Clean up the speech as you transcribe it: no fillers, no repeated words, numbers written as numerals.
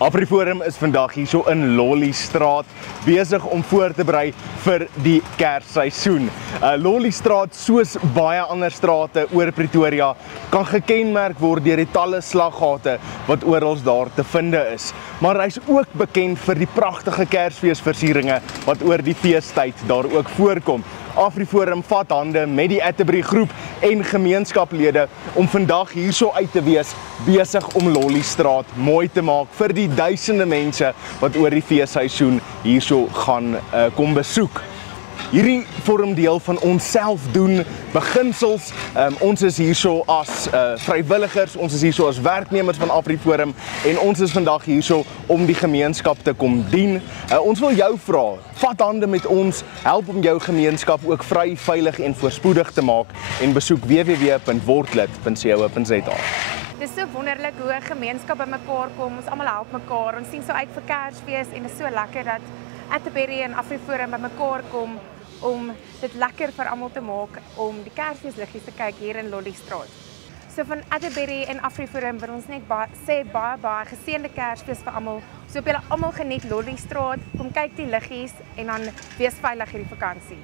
AfriForum is vandag hier so in Lollystraat besig om voor te berei vir die Kersseisoen. Lollystraat, soos baie ander strate oor Pretoria, kan gekenmerk word deur die talle slaggate wat oral daar te finde is. Maar hy's ook bekend vir die pragtige Kersfeesversieringe wat oor die feestyd daar ook voorkom. AfriForum vat hande met die Atterbury groep en gemeenskaplede om vandag hierso uit te wees, besig om Lollystraat mooi te maak vir die duisende mense wat oor die feesseisoen hierso gaan kom besoek. Hierdie vorm deel van ons self doen beginsels. Ons is hierso as vrywilligers, ons is hierso as werknemers van AfriForum en ons is vandag hierso om die gemeenskap te kom dien. Ons wil jou vra, vat hande met ons, help om jou gemeenskap ook vry, veilig en voorspoedig te maak en besoek www.wordlid.co.za. Dit is so wonderlik hoe 'n gemeenskap bymekaar kom, ons almal help mekaar, ons sien so uit vir Kersfees en dit is so lekker dat Atterbury en AfriForum bymekaar kom om dit lekker vir almal te maak om die Kersfeesliggies te kyk hier in Lollystraat. So van Atterbury en AfriForum wil ons net sê baie geseënde Kersfees vir almal. So hoop julle almal geniet Lollystraat, kom kyk die liggies en dan wees veilig hierdie vakansie.